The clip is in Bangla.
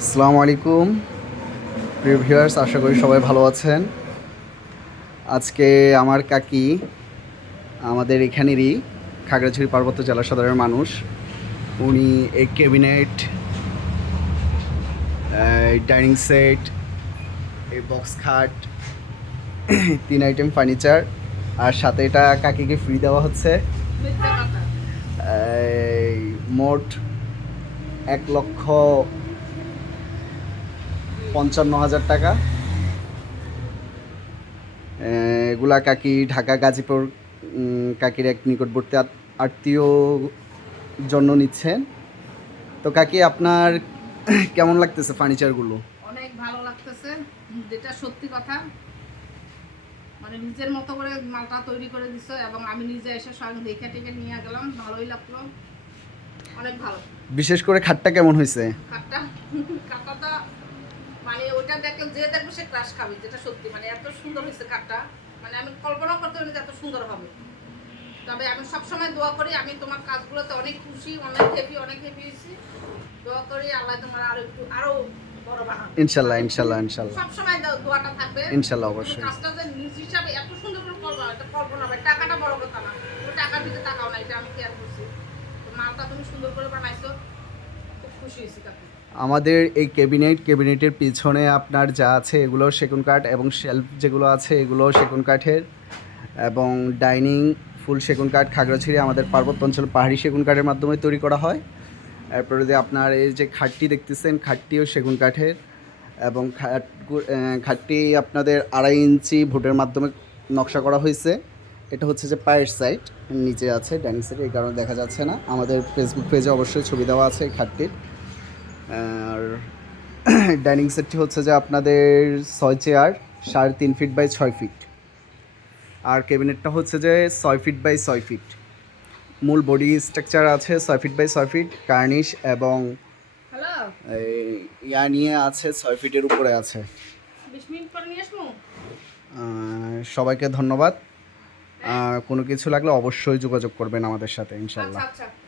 আসসালামু আলাইকুম। প্রিয় ভিউয়ার্স আশা করি সবাই ভালো আছেন। আজকে আমার কাকি আমাদের এখানেরই খাগড়াছড়ি পার্বত্য জেলা সদরের মানুষ। উনি এই ক্যাবিনেট ডাইনিং সেট এই বক্স খাট তিন আইটেম ফার্নিচার আর সাথে এটা কাকিকে ফ্রি দেওয়া হচ্ছে। মোট এক লক্ষ পঞ্চান্ন হাজার টাকা। এগুলা কাকি ঢাকা, গাজীপুর কাকির এক নিকটবর্তী আত- আত্মীয় জন্য নিচ্ছেন তো কাকি, আপনার কেমন লাগতেছে ফার্নিচারগুলো? অনেক ভালো লাগতেছে। যেটা সত্যি কথা মানে নিজের মতো করে মালটা তৈরি করে দিছো এবং আমি নিজে এসে স্বয়ং দেখে টেকে নিয়ে গেলাম, ভালোই লাগল। অনেক ভালো। বিশেষ করে খাটটা কেমন হয়েছে? মানে ওটা দেখলে যে দেখবে সে ক্রাশ খাবে যেটা সত্যি। মানে এত সুন্দর হয়েছে কাঠটা মানে আমি কল্পনা করতে পারি যে এত সুন্দর হবে। তবে আমি সবসময় দোয়া করি আমি তোমার কাজগুলোতে অনেক খুশি অনেক হ্যাপি অনেক হ্যাপি হয়েছি। দোয়া করি আল্লাহ তোমার আরও একটু আরও বড় ইনশাল্লাহ ইনশাল্লাহ ইনশাল্লাহ। দোয়াটা থাকবে। ইনশাল্লাহ অবশ্যই। কাজটা যে নিজ হিসাবে এত সুন্দর করে করবা এটা কল্পনা হবে। টাকাটা বড় কথা না তুমি টাকার দিকে তাকাও না এটা আমি কেয়ার করছি তো আমাদের এই ক্যাবিনেট, ক্যাবিনেটের পিছনে আপনার যা আছে এগুলো সেগুন কাঠ এবং শেলফ যেগুলো আছে এগুলো সেগুন কাঠের এবং ডাইনিং ফুল সেগুন কাঠ, খাগড়াছড়ি আমাদের পার্বত্য অঞ্চল পাহাড়ি সেগুন কাঠের মাধ্যমে তৈরি করা হয়। এরপরে যে আপনার এই যে খাটটি দেখতেছেন, খাটটিও সেগুন কাঠের এবং খাট খাটটি আপনাদের আড়াই ইঞ্চি ভোটের মাধ্যমে নকশা করা হয়েছে। এটা হচ্ছে যে পায়ের সাইড নিচে আছে ডাইনিং সাইড এই কারণে দেখা যাচ্ছে না। আমাদের ফেসবুক পেজে অবশ্যই ছবি দেওয়া আছে এই খাটটির। আর ডাইনিং সেটটি হচ্ছে যে আপনাদের ছয় চেয়ার সাড়ে তিন ফিট বাই ছয় ফিট আর ক্যাবিনেটটা হচ্ছে যে ছয় ফিট বাই ছয় ফিট মূল বডি স্ট্রাকচার আছে ছয় ফিট বাই ছয় ফিট কার্নিশ এবং ইয়া নিয়ে আছে ছয় ফিটের উপরে আছে। সবাইকে ধন্যবাদ। কোনো কিছু লাগলে অবশ্যই যোগাযোগ করবেন আমাদের সাথে ইনশাল্লাহ আচ্ছা আচ্ছা।